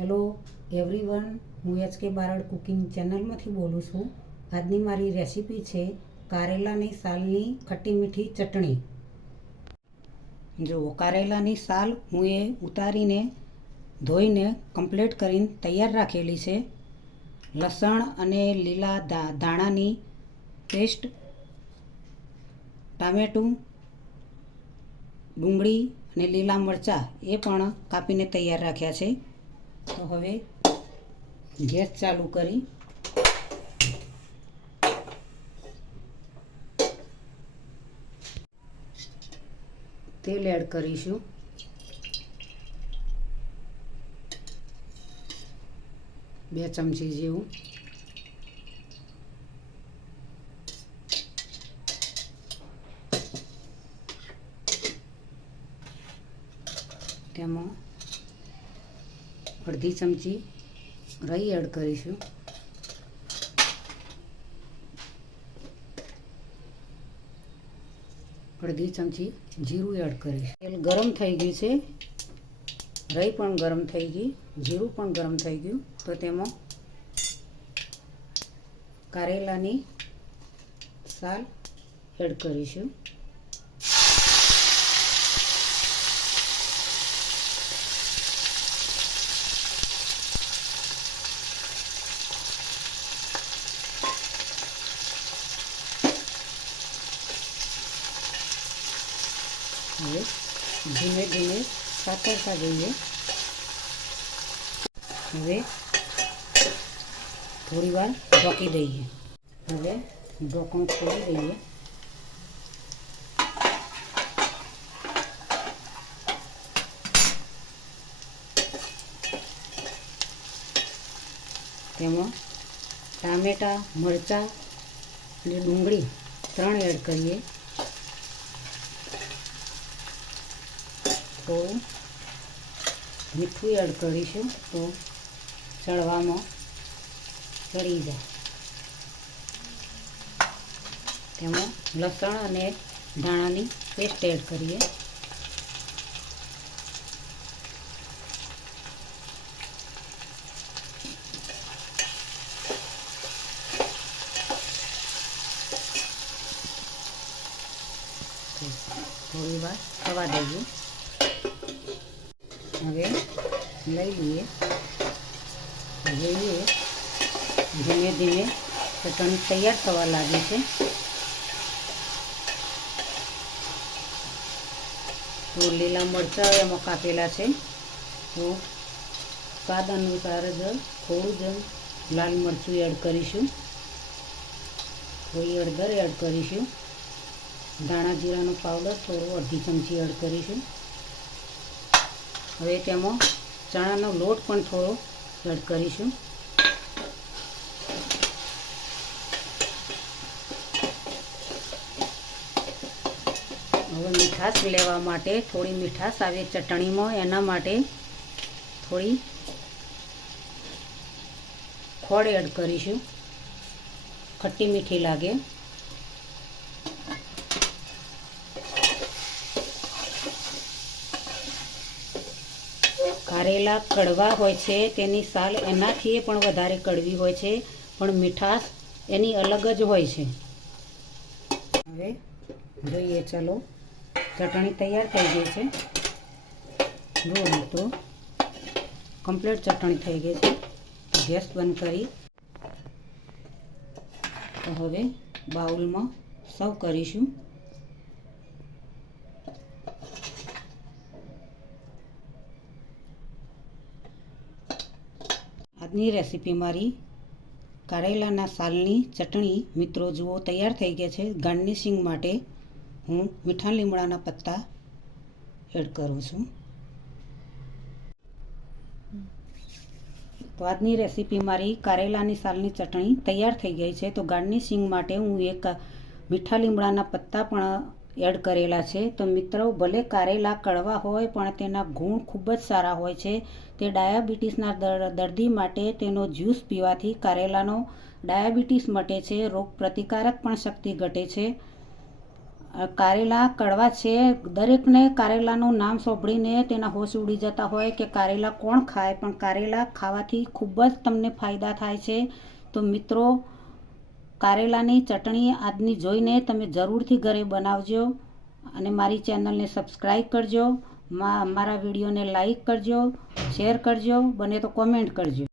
Hello everyone, હું HK. Barad cooking ચેનલમાંથી બોલું છું. આજની મારી રેસીપી છે કારેલાની સાલની ખટ્ટી મીઠી ચટણી. જો કારેલાની સાલ હું એ ઉતારીને ધોઈને કમ્પ્લીટ કરીને તૈયાર રાખેલી છે. લસણ અને લીલા ધાણાની પેસ્ટ, ટામેટું, ડુંગળી અને લીલા મરચાં એ પણ કાપીને તૈયાર રાખ્યા છે. તો હવે ગેસ ચાલુ કરી તેલ એડ કરીશું. બે ચમચી જેવું. તેમાં અડધી ચમચી રાઈ એડ કરીશું. અડધી ચમચી જીરું એડ કરીશું. તેલ ગરમ થઈ ગયું છે, રાઈ પણ ગરમ થઈ ગઈ, જીરું પણ ગરમ થઈ ગયું. તો તેમાં કારેલાની સાલ એડ કરીશું. હવે ધીમે ધીમે સાતરતા જઈએ. હવે થોડી વાર ઢોકી દઈએ. હવે ઢોકણું ખોલી દઈએ. તેમાં ટામેટાં, મરચાં અને ડુંગળી 3 એડ કરીએ. થોડું મીઠું એડ કરીશું તો ચડવામાં ચડી જાય. તેમાં લસણ અને ધાણાની પેસ્ટ એડ કરીએ. થોડી વાર થવા દઈએ. હવે લઈ લઈએ. જોઈએ ધીમે ધીમે ચટણી તૈયાર થવા લાગી છે. તો લીલા મરચાં એમાં કાપેલા છે. તો સ્વાદ અનુસાર જ થોડું જ લાલ મરચું એડ કરીશું. થોડી હળદર એડ કરીશું. ધાણા જીરાનો પાવડર થોડો અડધી ચમચી એડ કરીશું. હવે તેમાં ચણાનો લોટ પણ થોડો એડ કરીશું. હવે મીઠાશ લેવા માટે, થોડી મીઠાશ આવે ચટણીમાં, એના માટે થોડી ખોળ એડ કરીશું. ખટ્ટી મીઠી લાગે. કારેલા કડવા હોય છે, તેની સાલ એનાથી પણ વધારે કડવી હોય છે, પણ મીઠાશ એની અલગ જ હોય છે. હવે જોઈએ, ચલો ચટણી તૈયાર થઈ ગઈ છે. જુઓ મિત્રો, કમ્પ્લીટ ચટણી થઈ ગઈ છે. ગેસ બંધ કરી તો હવે બાઉલમાં સર્વ કરીશું. આજની રેસીપી મારી કારેલાના સાલની ચટણી મિત્રો જુઓ તૈયાર થઈ ગયા છે. ગાર્નિશિંગ માટે હું મીઠા લીમડાના પત્તા એડ કરું છું. તો આજની રેસીપી મારી કારેલાની સાલની ચટણી તૈયાર થઈ ગઈ છે. તો ગાર્નિશિંગ માટે હું એક મીઠા લીમડાના પત્તા પણ એડ કરેલા છે. તો મિત્રો, ભલે કારેલા કડવા હોય પણ તેના ગુણ ખૂબ જ સારા હોય છે. તે ડાયાબિટીસના દર્દી માટે તેનો જ્યુસ પીવાથી કારેલાનો ડાયાબિટીસ મટે છે. રોગ પ્રતિકારક પણ શક્તિ ઘટે છે. કારેલા કડવા છે. દરેકને કારેલાનું નામ સાંભળીને તેના હોશ ઉડી જતા હોય કે કારેલા કોણ ખાય, પણ કારેલા ખાવાથી ખૂબ જ તમને ફાયદા થાય છે. તો મિત્રો, કારેલાની ચટણી આજની જોઈને તમે જરૂરથી ઘરે બનાવજો અને મારી ચેનલને સબસ્ક્રાઈબ કરજો. મારા વિડીયોને લાઈક કરજો, શેર કરજો, બને તો કોમેન્ટ કરજો.